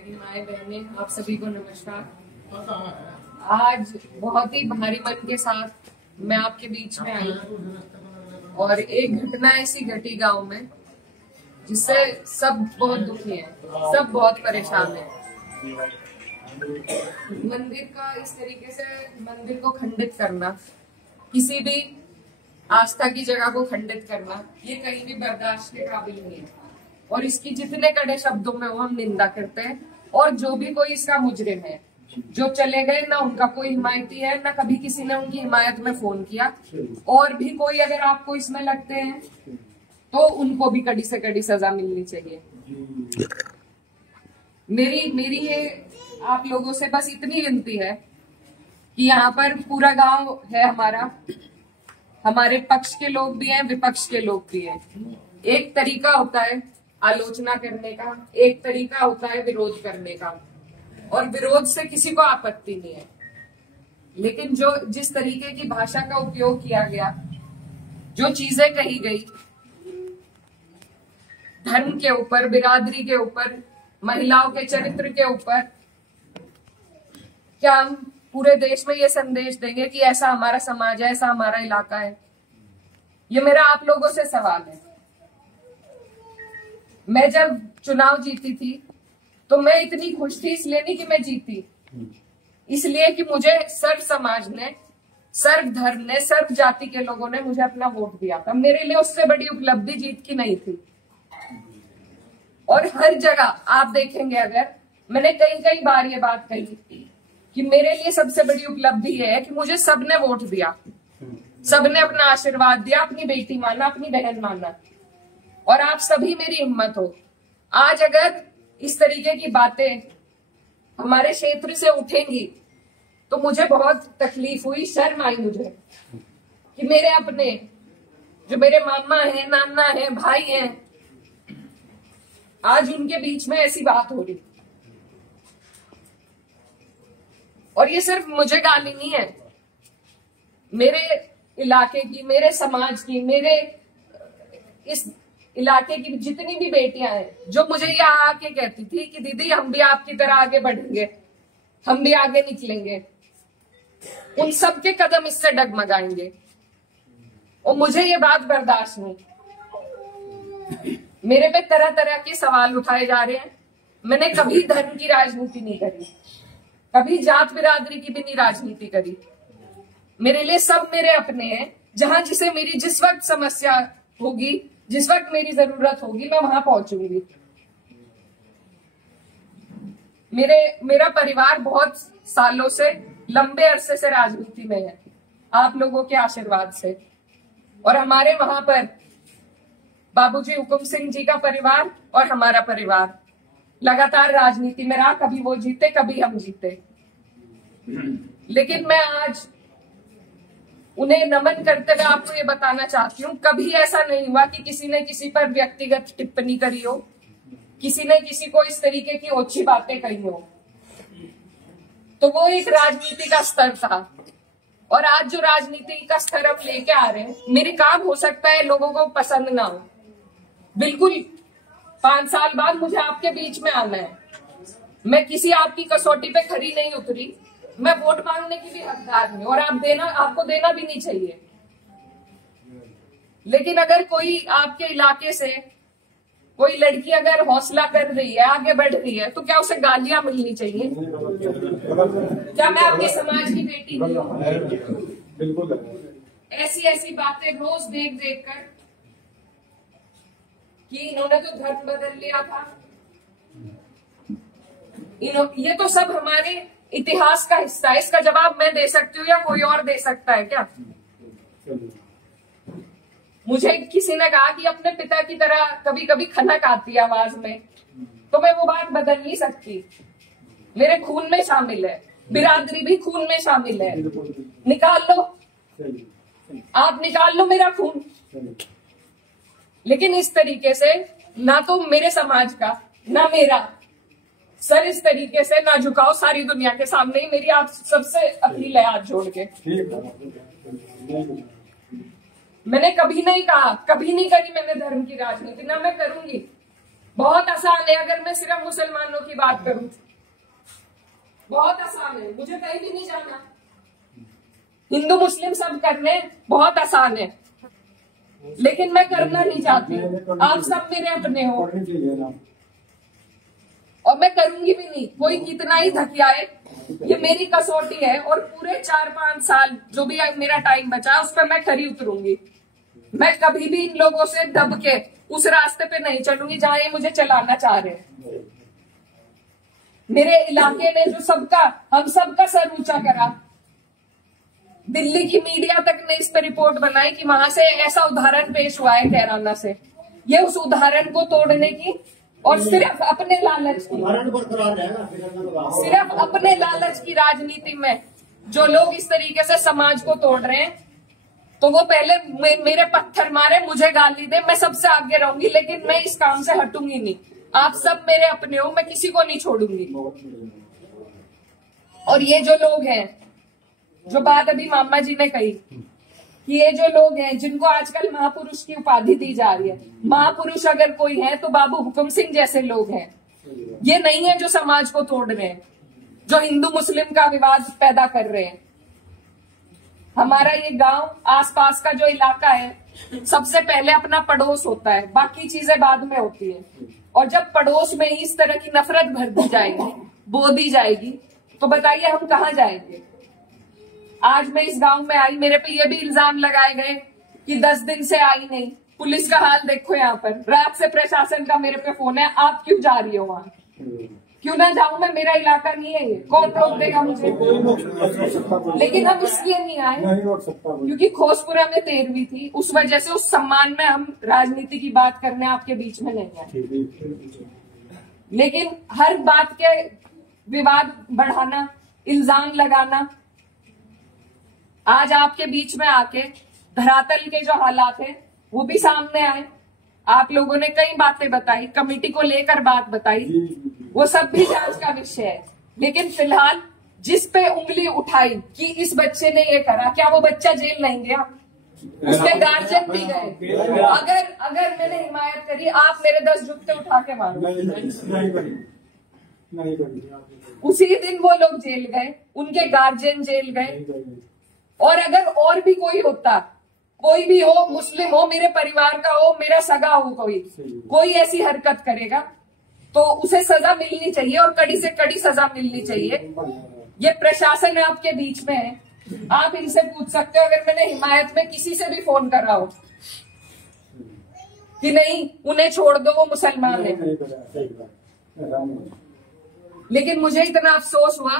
मेरी माए बहनें, आप सभी को नमस्कार। आज बहुत ही भारी मन के साथ मैं आपके बीच में आई और एक घटना ऐसी घटी गांव में जिससे सब बहुत दुखी हैं, सब बहुत परेशान हैं। मंदिर का इस तरीके से मंदिर को खंडित करना, किसी भी आस्था की जगह को खंडित करना, ये कहीं भी बर्दाश्त के काबिल नहीं है और इसकी जितने कड़े शब्दों में वो हम निंदा करते हैं। और जो भी कोई इसका मुजरिम है, जो चले गए, ना उनका कोई हिमायती है, ना कभी किसी ने उनकी हिमायत में फोन किया। और भी कोई अगर आपको इसमें लगते हैं तो उनको भी कड़ी से कड़ी सजा मिलनी चाहिए। मेरी ये आप लोगों से बस इतनी विनती है कि यहाँ पर पूरा गांव है हमारा, हमारे पक्ष के लोग भी हैं, विपक्ष के लोग भी हैं। एक तरीका होता है आलोचना करने का, एक तरीका होता है विरोध करने का, और विरोध से किसी को आपत्ति नहीं है। लेकिन जो जिस तरीके की भाषा का उपयोग किया गया, जो चीजें कही गई धर्म के ऊपर, बिरादरी के ऊपर, महिलाओं के चरित्र के ऊपर, क्या हम पूरे देश में ये संदेश देंगे कि ऐसा हमारा समाज है, ऐसा हमारा इलाका है? ये मेरा आप लोगों से सवाल है। मैं जब चुनाव जीती थी तो मैं इतनी खुश थी, इसलिए नहीं कि मैं जीती, इसलिए कि मुझे सर्व समाज ने, सर्व धर्म ने, सर्व जाति के लोगों ने मुझे अपना वोट दिया था। मेरे लिए उससे बड़ी उपलब्धि जीत की नहीं थी। और हर जगह आप देखेंगे, अगर मैंने कई बार ये बात कही कि मेरे लिए सबसे बड़ी उपलब्धि है कि मुझे सबने वोट दिया, सबने अपना आशीर्वाद दिया, अपनी बेटी माना, अपनी बहन माना, और आप सभी मेरी हिम्मत हो। आज अगर इस तरीके की बातें हमारे क्षेत्र से उठेंगी तो मुझे बहुत तकलीफ हुई, शर्म आई मुझे कि मेरे अपने, जो मेरे मामा है, नाना है, भाई हैं, आज उनके बीच में ऐसी बात हो रही। और ये सिर्फ मुझे गाली नहीं है, मेरे इलाके की, मेरे समाज की, मेरे इस इलाके की जितनी भी बेटियां हैं, जो मुझे ये आके कहती थी कि दीदी हम भी आपकी तरह आगे बढ़ेंगे, हम भी आगे निकलेंगे, उन सब के कदम इससे डगमगाएंगे। और मुझे ये बात बर्दाश्त नहीं। मेरे पे तरह तरह के सवाल उठाए जा रहे हैं। मैंने कभी धर्म की राजनीति नहीं करी, कभी जात बिरादरी की भी नहीं राजनीति करी। मेरे लिए सब मेरे अपने हैं। जहां जिसे मेरी जिस वक्त समस्या होगी, जिस वक्त मेरी जरूरत होगी, मैं वहां पहुंचूंगी। मेरा परिवार बहुत सालों से, लंबे अरसे से राजनीति में है, आप लोगों के आशीर्वाद से। और हमारे वहां पर बाबूजी हुकुम सिंह जी का परिवार और हमारा परिवार लगातार राजनीति में रहा। कभी वो जीते, कभी हम जीते। लेकिन मैं आज उन्हें नमन करते हुए आपको ये बताना चाहती हूँ, कभी ऐसा नहीं हुआ कि किसी ने किसी पर व्यक्तिगत टिप्पणी करी हो, किसी ने किसी को इस तरीके की ओछी बातें कही हो। तो वो एक राजनीति का स्तर था। और आज जो राजनीति का स्तर हम लेके आ रहे हैं, मेरे काम हो सकता है लोगों को पसंद ना हो, बिल्कुल 5 साल बाद मुझे आपके बीच में आना है। मैं किसी आपकी कसौटी पे खरी नहीं उतरी, मैं वोट मांगने की भी हकदार नहीं, और आपको देना भी नहीं चाहिए। लेकिन अगर कोई आपके इलाके से कोई लड़की अगर हौसला कर रही है, आगे बढ़ रही है, तो क्या उसे गालियां मिलनी चाहिए? क्या मैं आपके समाज की बेटी नहीं हूं? ऐसी बातें रोज देख कर कि इन्होंने तो धर्म बदल लिया था, ये तो सब हमारे इतिहास का हिस्सा है। इसका जवाब मैं दे सकती हूँ या कोई और दे सकता है क्या? मुझे किसी ने कहा कि अपने पिता की तरह कभी कभी खनक आती है आवाज में, तो मैं वो बात बदल नहीं सकती। मेरे खून में शामिल है, बिरादरी भी खून में शामिल है। निकाल लो, आप निकाल लो मेरा खून। लेकिन इस तरीके से ना तो मेरे समाज का, ना मेरा सर इस तरीके से ना झुकाओ सारी दुनिया के सामने ही। मेरी आप सबसे अपील है हाथ जोड़ के। मैंने कभी नहीं कहा, कभी नहीं करी मैंने धर्म की राजनीति, ना मैं करूंगी। बहुत आसान है अगर मैं सिर्फ मुसलमानों की बात करूं, बहुत आसान है, मुझे कहीं भी नहीं जाना। हिंदू मुस्लिम सब करने बहुत आसान है, लेकिन मैं करना नहीं चाहती। आप सब मेरे अपने हो और मैं करूंगी भी नहीं। कोई कितना ही धकियाए, ये मेरी कसौटी है और पूरे 4-5 साल जो भी मेरा टाइम बचा उस पर मैं खरी उतरूंगी। मैं कभी भी इन लोगों से दब के उस रास्ते पे नहीं चलूंगी जहां ये मुझे चलाना चाह रहे हैं। मेरे इलाके ने जो सबका, हम सबका सर ऊंचा करा, दिल्ली की मीडिया तक ने इस पर रिपोर्ट बनाई कि वहां से ऐसा उदाहरण पेश हुआ है कैराना से। ये उस उदाहरण को तोड़ने की और सिर्फ अपने लालच की, सिर्फ अपने लालच की राजनीति में जो लोग इस तरीके से समाज को तोड़ रहे हैं, तो वो पहले मेरे पत्थर मारे, मुझे गाली दे, मैं सबसे आगे रहूंगी, लेकिन मैं इस काम से हटूंगी नहीं। आप सब मेरे अपने हो, मैं किसी को नहीं छोड़ूंगी। और ये जो लोग हैं, जो बात अभी मामा जी ने कही कि ये जो लोग हैं जिनको आजकल महापुरुष की उपाधि दी जा रही है, महापुरुष अगर कोई है तो बाबू हुकुम सिंह जैसे लोग हैं। ये नहीं है जो समाज को तोड़ रहे हैं, जो हिंदू मुस्लिम का विवाद पैदा कर रहे हैं। हमारा ये गांव, आसपास का जो इलाका है, सबसे पहले अपना पड़ोस होता है, बाकी चीजें बाद में होती है। और जब पड़ोस में ही इस तरह की नफरत भर दी जाएगी, बो दी जाएगी, तो बताइए हम कहाँ जाएंगे। आज मैं इस गांव में आई, मेरे पे ये भी इल्जाम लगाए गए कि 10 दिन से आई नहीं। पुलिस का हाल देखो यहाँ पर, रात से प्रशासन का मेरे पे फोन है, आप क्यों जा रही हो वहां। क्यों ना जाऊं मैं, मेरा इलाका नहीं है ये, कौन रोक देगा मुझे। लेकिन हम इसलिए नहीं आए क्योंकि खोसपुरा में 13वीं थी, उस वजह से उस सम्मान में हम राजनीति की बात करने आपके बीच में नहीं आए। लेकिन हर बात के विवाद बढ़ाना, इल्जाम लगाना, आज आपके बीच में आके धरातल के जो हालात है वो भी सामने आए। आप लोगों ने कई बातें बताई, कमेटी को लेकर बात बताई, वो सब भी जांच का विषय है। लेकिन फिलहाल जिस पे उंगली उठाई कि इस बच्चे ने ये करा, क्या वो बच्चा जेल नहीं गया? उसके गार्जियन भी गए। अगर मैंने हिमायत करी, आप मेरे 10 जूते उठा के मारो। उसी दिन वो लोग जेल गए, उनके गार्जियन जेल गए। और अगर और भी कोई होता, कोई भी हो, मुस्लिम हो, मेरे परिवार का हो, मेरा सगा हो, कोई ऐसी हरकत करेगा तो उसे सजा मिलनी चाहिए और कड़ी से कड़ी सजा मिलनी चाहिए। ये प्रशासन आपके बीच में है, आप इनसे पूछ सकते हो। अगर मैंने हिमायत में किसी से भी फोन करा हो कि नहीं उन्हें छोड़ दो, वो मुसलमान है, लेकिन मुझे इतना अफसोस हुआ